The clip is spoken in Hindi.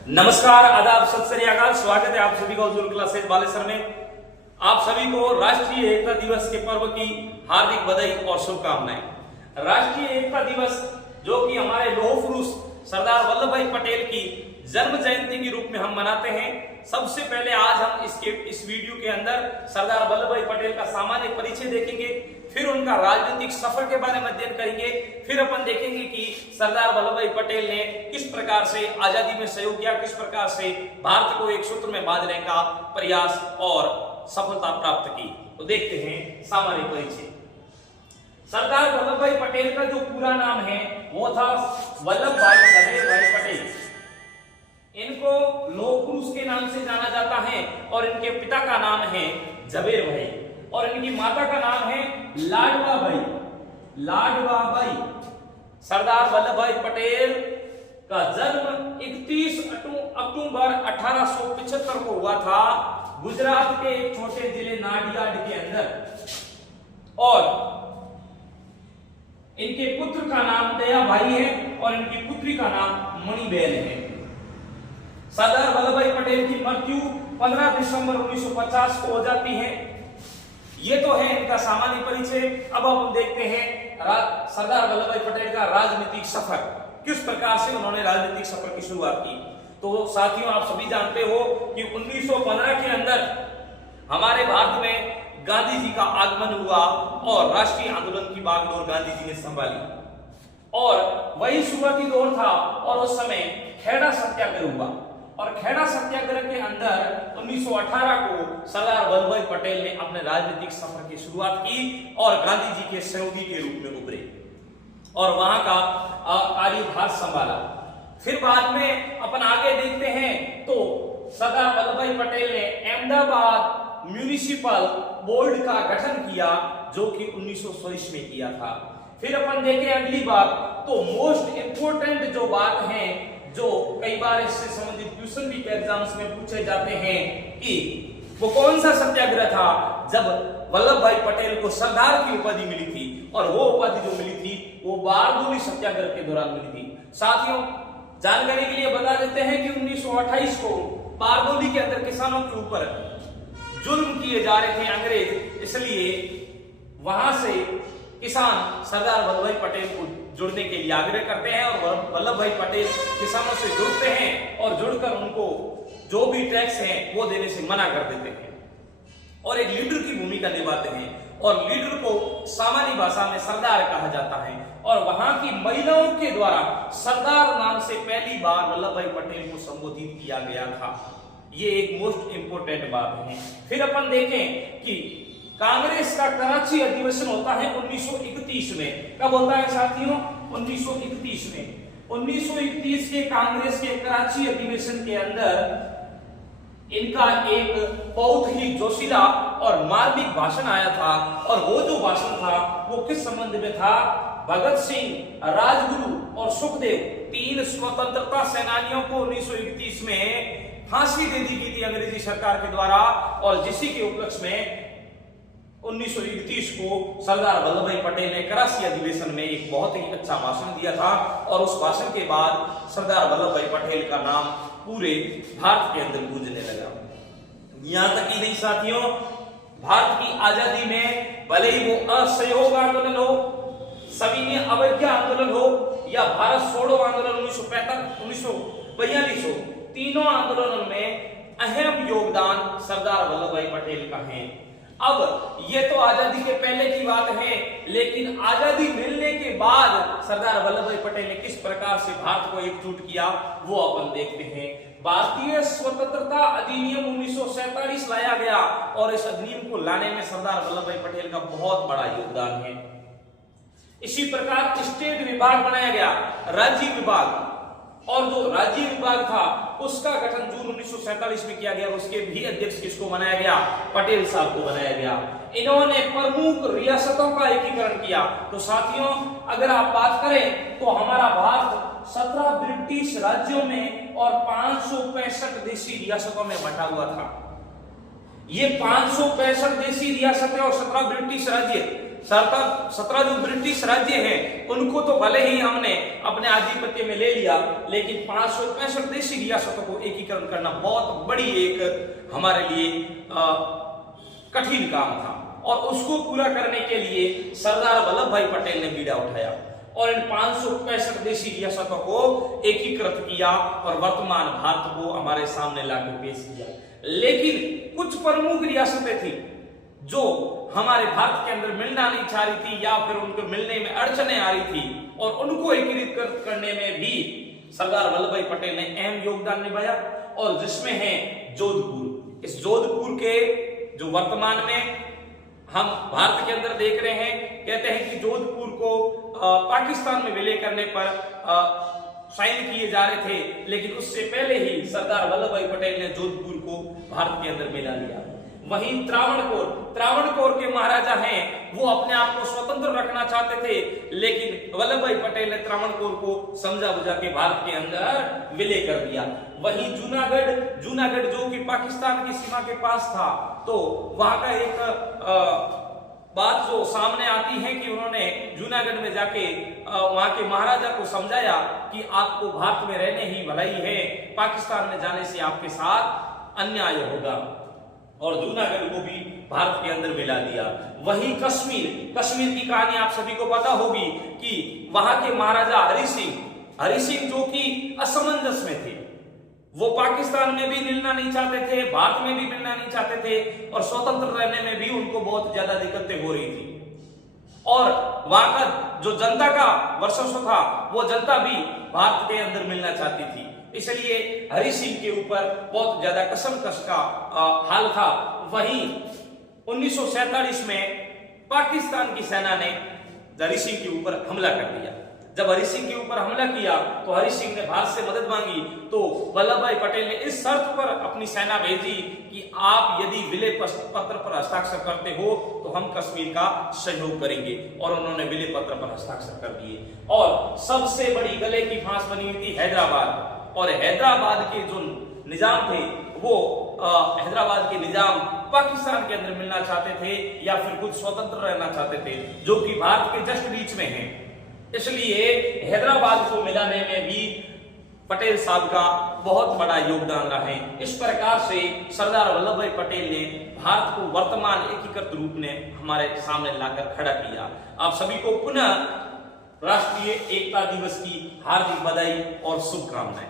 नमस्कार, आदाब, सत श्री अकाल। स्वागत है आप सभी का हुजूर क्लासेज बालेश्वर में। आप सभी को राष्ट्रीय एकता दिवस के पर्व की हार्दिक बधाई और शुभकामनाएं। राष्ट्रीय एकता दिवस जो कि हमारे लौह पुरुष सरदार वल्लभ भाई पटेल की जन्म जयंती के रूप में हम मनाते हैं। सबसे पहले आज हम इस वीडियो के अंदर सरदार वल्लभ भाई पटेल का सामान्य परिचय देखेंगे, फिर उनका राजनीतिक सफर के बारे में अध्ययन करेंगे, फिर अपन देखेंगे कि सरदार वल्लभ भाई पटेल ने किस प्रकार से आजादी में सहयोग किया, किस प्रकार से भारत को एक सूत्र में बांधने का प्रयास और सफलता प्राप्त की। तो देखते हैं सामान्य परिचय। सरदार वल्लभ भाई पटेल का जो पूरा नाम है वो था वल्लभ भाई झवेरभाई पटेल। इनको लौह पुरुष के नाम से जाना जाता है और इनके पिता का नाम है झवेरभाई और इनकी माता का नाम है लाडवाबाई। लाडवाबाई। सरदार वल्लभ भाई पटेल का जन्म 31 अक्टूबर 1875 को हुआ था गुजरात के एक छोटे जिले नाडियाड के अंदर और इनके पुत्र का नाम दया भाई है और इनकी पुत्री का नाम मणिबेन है। सरदार वल्लभ भाई पटेल की मृत्यु 15 दिसंबर 1950 को हो जाती है। ये तो है इनका सामान्य परिचय। अब हम देखते हैं सरदार वल्लभ भाई पटेल का राजनीतिक सफर, किस प्रकार से उन्होंने राजनीतिक सफर की शुरुआत की। तो साथियों, आप सभी जानते हो कि 1915 के अंदर हमारे भारत में गांधी जी का आगमन हुआ और राष्ट्रीय आंदोलन की बागडोर गांधी जी ने संभाली और वही शुरुआती दौर था और उस समय खेड़ा सत्याग्रह हुआ और खेड़ा सत्याग्रह के अंदर 1918 को सरदार वल्लभ भाई पटेल ने अपने राजनीतिक सफर की शुरुआत की और गांधी जी के सहयोगी के रूप में उभरे और वहां का कार्यभार संभाला। फिर बाद में अपन आगे देखते हैं तो सरदार वल्लभ भाई पटेल ने अहमदाबाद म्यूनिसिपल बोर्ड का गठन किया जो कि 1924 में किया था। फिर अपन देखें अगली बात तो मोस्ट इंपोर्टेंट जो बात है जो कई बार इससे संबंधित क्वेश्चन भी एग्जाम्स में पूछे जाते हैं कि वो कौन सा सत्याग्रह था जब वल्लभ भाई पटेल को सरदार की उपाधि मिली थी और वो उपाधि जो मिली थी वो बारडोली सत्याग्रह के दौरान मिली थी। साथियों, जानकारी के लिए बता देते हैं कि 1928 को बारडोली के अंदर किसानों के ऊपर जुल्म किए जा रहे थे अंग्रेज, इसलिए वहां से किसान सरदार वल्लभ भाई पटेल को जुड़ने के लिए आग्रह करते हैं और वल्लभ भाई पटेल किसानों से जुड़ते हैं और जुड़कर उनको जो भी टैक्स है वो देने से मना कर देते हैं और एक लीडर की भूमिका निभाते हैं और लीडर को सामान्य भाषा में सरदार कहा जाता है और वहां की महिलाओं के द्वारा सरदार नाम से पहली बार वल्लभ भाई पटेल को संबोधित किया गया था। ये एक मोस्ट इंपोर्टेंट बात है। फिर अपन देखें कि कांग्रेस का कराची अधिवेशन होता है 1931 में। कब होता है साथियों? 1931 में। 1931 के कांग्रेस के कराची अधिवेशन के अंदर इनका एक बहुत ही जोशीला और मार्मिक भाषण आया था और वो जो भाषण था वो किस संबंध में था? भगत सिंह, राजगुरु और सुखदेव, तीन स्वतंत्रता सेनानियों को 1931 में फांसी दे दी गई थी अंग्रेजी सरकार के द्वारा और जिसी के उपलक्ष्य में 1931 को सरदार वल्लभ भाई पटेल ने कराची अधिवेशन में एक बहुत ही अच्छा भाषण दिया था और उस भाषण के बाद सरदार वल्लभ भाई पटेल का नाम पूरे भारत के अंदर गूंजने लगा। यहां तक ही नहीं साथियों, भारत की आजादी में भले ही वो असहयोग आंदोलन हो, सविनय अवज्ञा आंदोलन हो या भारत छोड़ो आंदोलन 1942 हो, तीनों आंदोलनों में अहम योगदान सरदार वल्लभ भाई पटेल का है। अब ये तो आजादी के पहले की बात है, लेकिन आजादी मिलने के बाद सरदार वल्लभ भाई पटेल ने किस प्रकार से भारत को एकजुट किया वो अपन देखते हैं। भारतीय स्वतंत्रता अधिनियम 1947 लाया गया और इस अधिनियम को लाने में सरदार वल्लभ भाई पटेल का बहुत बड़ा योगदान है। इसी प्रकार स्टेट विभाग बनाया गया, राज्य विभाग, और जो राज्य विभाग था उसका गठन जून 1947 में किया गया। उसके भी अध्यक्ष किसको बनाया गया? पटेल साहब को बनाया गया। इन्होंने प्रमुख रियासतों का एकीकरण किया। तो साथियों, अगर आप बात करें तो हमारा भारत 17 ब्रिटिश राज्यों में और 565 देशी रियासतों में बंटा हुआ था। ये 565 देशी रियासतें और 17 ब्रिटिश राज्य 17 जो ब्रिटिश राज्य हैं उनको तो भले ही हमने अपने आधिपत्य में ले लिया, लेकिन 565 देशी रियासतों को एकीकरण करना बहुत बड़ी एक हमारे लिए कठिन काम था, और उसको पूरा करने के लिए सरदार वल्लभ भाई पटेल ने बीड़ा उठाया और इन 565 देशी रियासतों को एकीकृत किया और वर्तमान भारत को हमारे सामने लाकर पेश किया। लेकिन कुछ प्रमुख रियासतें थी जो हमारे भारत के अंदर मिलना नहीं चाह रही थी या फिर उनको मिलने में अड़चने आ रही थी, और उनको एकीकृत करने में भी सरदार वल्लभ भाई पटेल ने अहम योगदान निभाया, और जिसमें है जोधपुर। इस जोधपुर के जो वर्तमान में हम भारत के अंदर देख रहे हैं, कहते हैं कि जोधपुर को पाकिस्तान में विलय करने पर साइन किए जा रहे थे, लेकिन उससे पहले ही सरदार वल्लभ भाई पटेल ने जोधपुर को भारत के अंदर मिला लिया। वहीं त्रावणकोर के महाराजा हैं, वो अपने आप को स्वतंत्र रखना चाहते थे, लेकिन वल्लभ भाई पटेल ने त्रावणकोर को समझा बुझा के भारत के अंदर विलय कर दिया। वहीं जूनागढ़ जो कि पाकिस्तान की सीमा के पास था, तो वहां का एक बात जो सामने आती है कि उन्होंने जूनागढ़ में जाके वहां के महाराजा को समझाया कि आपको भारत में रहने ही भलाई है, पाकिस्तान में जाने से आपके साथ अन्याय होगा, और जूनागढ़ को भी भारत के अंदर मिला दिया। वहीं कश्मीर की कहानी आप सभी को पता होगी कि वहां के महाराजा हरि सिंह जो कि असमंजस में थे, वो पाकिस्तान में भी मिलना नहीं चाहते थे, भारत में भी मिलना नहीं चाहते थे, और स्वतंत्र रहने में भी उनको बहुत ज्यादा दिक्कतें हो रही थी, और वहां का जो जनता का वर्चस्व था वो जनता भी भारत के अंदर मिलना चाहती थी। इसलिए हरि सिंह के ऊपर बहुत ज्यादा कसमकस का हाल था। वहीं 1947 में पाकिस्तान की सेना ने हरि सिंह के ऊपर हमला कर दिया। जब हरि सिंह के ऊपर हमला किया तो हरि सिंह ने भारत से मदद मांगी, तो वल्लभ भाई पटेल ने इस शर्त पर अपनी सेना भेजी कि आप यदि विलय पत्र पर हस्ताक्षर करते हो तो हम कश्मीर का सहयोग करेंगे, और उन्होंने विलय पत्र पर हस्ताक्षर कर दिए। और सबसे बड़ी गले की फांस बनी हुई थी हैदराबाद, और हैदराबाद के जो निजाम थे वो हैदराबाद के निजाम पाकिस्तान के अंदर मिलना चाहते थे या फिर खुद स्वतंत्र रहना चाहते थे, जो कि भारत के जस्ट बीच में है। इसलिए हैदराबाद को मिलाने में भी पटेल साहब का बहुत बड़ा योगदान रहा है। इस प्रकार से सरदार वल्लभ भाई पटेल ने भारत को वर्तमान एकीकृत रूप में हमारे सामने लाकर खड़ा किया। आप सभी को पुनः राष्ट्रीय एकता दिवस की हार्दिक बधाई और शुभकामनाएं।